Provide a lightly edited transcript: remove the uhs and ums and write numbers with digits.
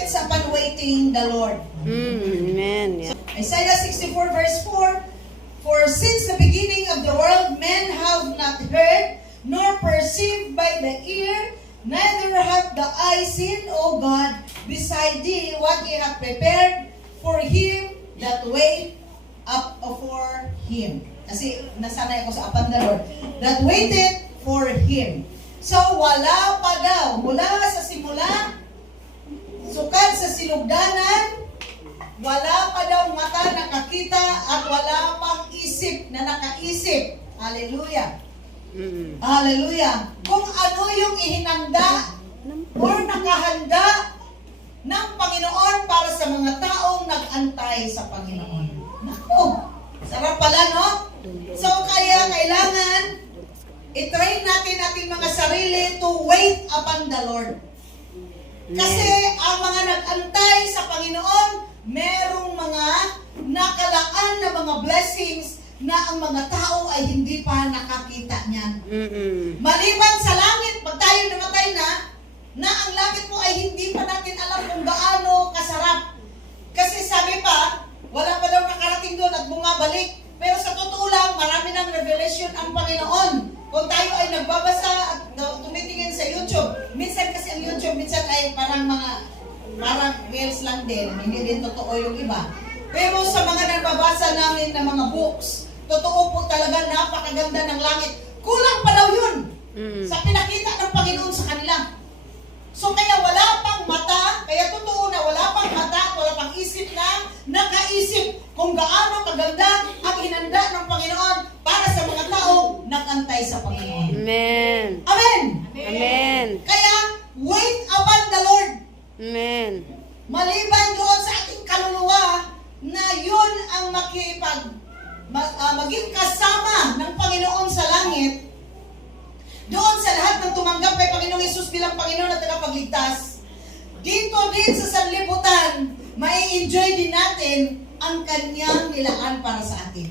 depends upon waiting the Lord. Amen. Yeah. Isaiah 64 verse 4, for since the beginning of the world, men have not heard, nor perceived by the ear, neither have the eye seen, O God, beside thee, what ye have prepared for him that wait up for him. Kasi nasanay ako sa upon the Lord, that waited for him. So, wala pa daw, mula sa simula, sukad sa sinugdanan, wala pa daw mata nakakita at wala pang isip na nakaisip. Hallelujah. Hallelujah. Kung ano yung ihinanda or nakahanda ng Panginoon para sa mga taong nag-antay sa Panginoon. Naku, sarap pala, no? So, kaya kailangan i-train natin ating mga sarili to wait upon the Lord. Kasi ang mga nag-antay sa Panginoon, merong mga nakalaan na mga blessings na ang mga tao ay hindi pa nakakita niyan. Maliban sa langit, pag tayo namatay na ang langit mo ay hindi pa natin alam kung gaano kasarap. Kasi sabi pa, wala pa daw nakarating doon at bumabalik. Pero sa totoo lang, marami ng revelation ang Panginoon. Kung tayo ay nagbabasa at tumitingin sa YouTube, minsan kasi ang YouTube, minsan ay parang reels lang din, hindi din totoo yung iba. Pero sa mga nagbabasa namin ng mga books, totoo po talaga, napakaganda ng langit. Kulang pa daw yun sa pinakita ng Panginoon sa kanila. So kaya wala pang mata, kaya totoo na wala pang mata, wala pang isip na nakaisip kung gaano kaganda ang hinanda ng Panginoon para sa mga taong nag-antay sa Panginoon. Amen. Amen. Amen. Kaya wait upon the Lord. Amen. Maliban doon sa ating kaluluwa na yun ang maging kasama ng Panginoon sa langit, doon sa lahat ng tumanggap kay Panginoong Hesus bilang Panginoon at tagapagligtas, dito din sa sanlibutan, mai-enjoy din natin ang kanyang nilaan para sa atin.